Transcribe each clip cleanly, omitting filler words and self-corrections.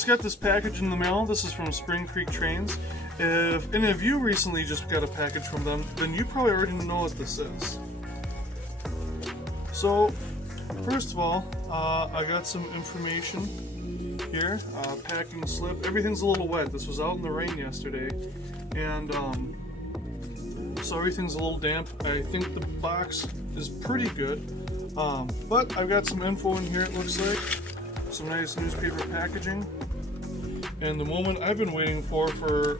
just got this package in the mail. This is from Spring Creek Trains. If any of you recently just got a package from them, then you probably already know what this is. So, first of all, I got some information here. Packing slip. Everything's a little wet. This was out in the rain yesterday, and so everything's a little damp. I think the box is pretty good, but I've got some info in here. It looks like some nice newspaper packaging, and the moment I've been waiting for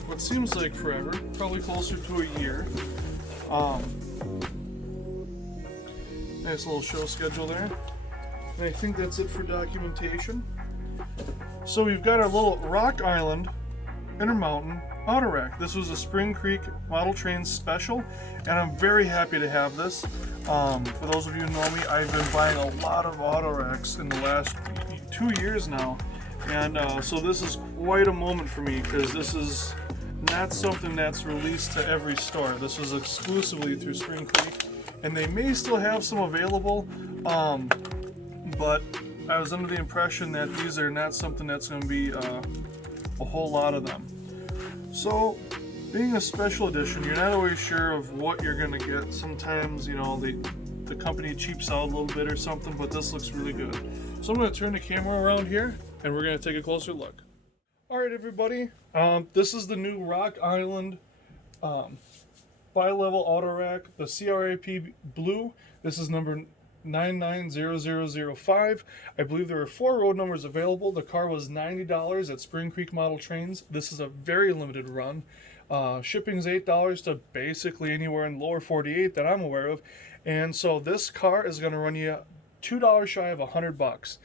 what seems like forever, probably closer to a year. Nice little show schedule there, and I think that's it for documentation. So we've got our little Rock Island Intermountain Autorack. This was a Spring Creek Model Train special, and I'm very happy to have this. For those of you who know me, I've been buying a lot of Autoracks in the last 2 years now, and so this is quite a moment for me, because this is not something that's released to every store. This was exclusively through Spring Creek, and they may still have some available, but I was under the impression that these are not something that's going to be a whole lot of them. So, being a special edition, you're not always sure of what you're going to get. Sometimes, you know, the company cheaps out a little bit or something, but this looks really good. So I'm going to turn the camera around here, and we're going to take a closer look. Alright everybody, this is the new Rock Island bi-level Autorack, the CRAP Blue. This is number 990005. I believe there were 4 road numbers available. The car was $90 at Spring Creek Model Trains. This is a very limited run. Shipping's $8 to basically anywhere in lower 48 that I'm aware of. And so this car is going to run you $2 shy of $100.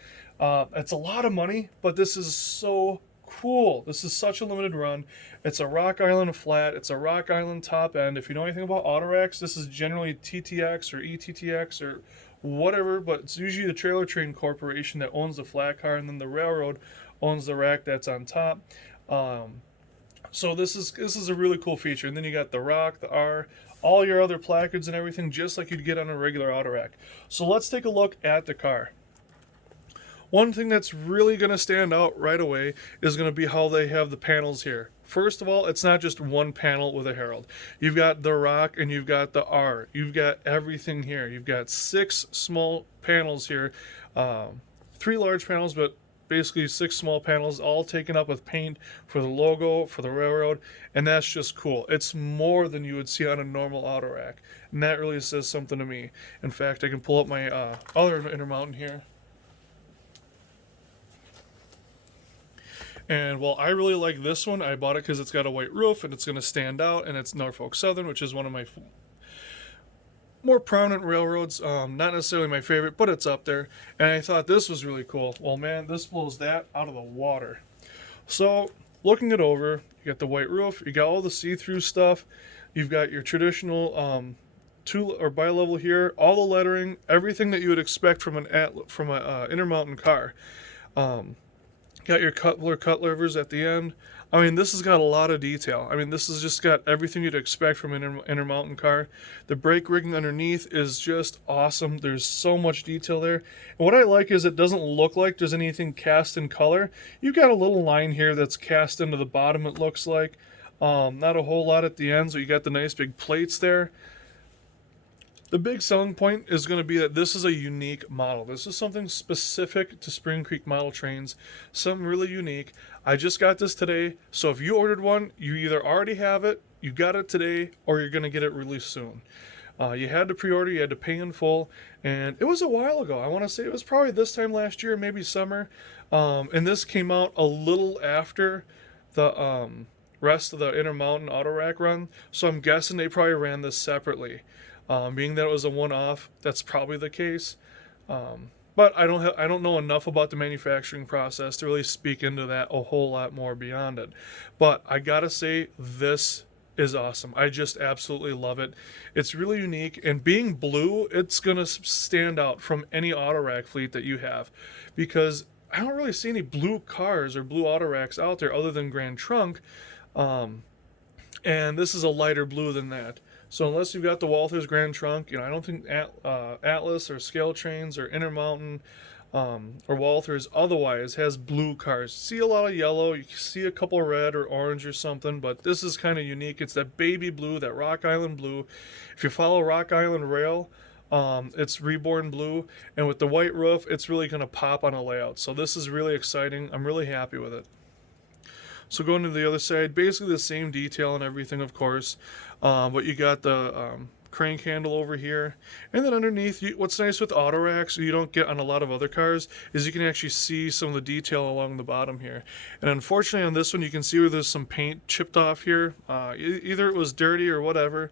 It's a lot of money, but this is so cool. This is such a limited run. It's a Rock Island flat. It's a Rock Island top end. If you know anything about Autoracks, this is generally TTX or ETTX or whatever, but it's usually the Trailer Train Corporation that owns the flat car, and then the railroad owns the rack that's on top. So this is a really cool feature. And then you got the Rock, the R, all your other placards and everything, just like you'd get on a regular Autorack. So let's take a look at the car. One thing that's really going to stand out right away is going to be how they have the panels here. First of all, it's not just one panel with a herald. You've got the Rock and you've got the R. You've got everything here. You've got 6 small panels here. 3 large panels, but basically 6 small panels, all taken up with paint for the logo, for the railroad, and that's just cool. It's more than you would see on a normal Autorack, and that really says something to me. In fact, I can pull up my other Intermountain here. And while I really like this one, I bought it because it's got a white roof and it's going to stand out, and it's Norfolk Southern, which is one of my more prominent railroads. Not necessarily my favorite, but it's up there. And I thought this was really cool. Well, man, this blows that out of the water. So, looking it over, you got the white roof, you got all the see-through stuff, you've got your traditional 2 or bi-level here, all the lettering, everything that you would expect from an Intermountain car. Got your cut levers at the end. I mean, this has got a lot of detail. I mean, this has just got everything you'd expect from an Intermountain car. The brake rigging underneath is just awesome. There's so much detail there. And what I like is it doesn't look like there's anything cast in color. You've got a little line here that's cast into the bottom, it looks like. Not a whole lot at the end, so you got the nice big plates there. The big selling point is going to be that this is a unique model. This is something specific to Spring Creek Model Trains, something really unique. I just got this today, so if you ordered one, you either already have it, you got it today, or you're going to get it released soon. You had to pre-order, you had to pay in full, and it was a while ago. I want to say it was probably this time last year, maybe summer, and this came out a little after the rest of the Intermountain Autorack run, so I'm guessing they probably ran this separately. Being that it was a one-off, that's probably the case. But I don't know enough about the manufacturing process to really speak into that a whole lot more beyond it. But I gotta say, this is awesome. I just absolutely love it. It's really unique, and being blue, it's gonna stand out from any Autorack fleet that you have, because I don't really see any blue cars or blue Autoracks out there other than Grand Trunk, and this is a lighter blue than that. So unless you've got the Walther's Grand Trunk, I don't think Atlas or Scale Trains or Intermountain or Walthers otherwise has blue cars. See a lot of yellow, you see a couple red or orange or something, but this is kind of unique. It's that baby blue, that Rock Island blue. If you follow Rock Island Rail, it's reborn blue, and with the white roof, it's really going to pop on a layout. So this is really exciting. I'm really happy with it. So going to the other side, basically the same detail and everything, of course, but you got the crank handle over here, and then underneath, what's nice with Autoracks you don't get on a lot of other cars is you can actually see some of the detail along the bottom here. And unfortunately on this one you can see where there's some paint chipped off here. Either it was dirty or whatever,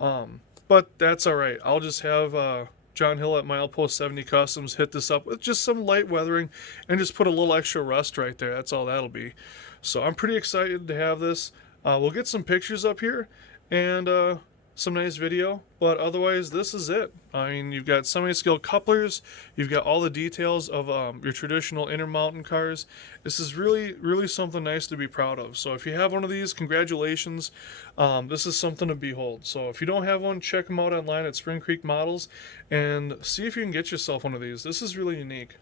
but that's all right. I'll just have John Hill at Milepost 70 Customs hit this up with just some light weathering and just put a little extra rust right there. That's all that'll be. So I'm pretty excited to have this. We'll get some pictures up here and some nice video, but otherwise this is it. I mean, you've got semi-skilled couplers, you've got all the details of your traditional intermountain cars. This is really something nice to be proud of. So if you have one of these, congratulations. This is something to behold. So if you don't have one, check them out online at Spring Creek Models and see if you can get yourself one of these. This is really unique.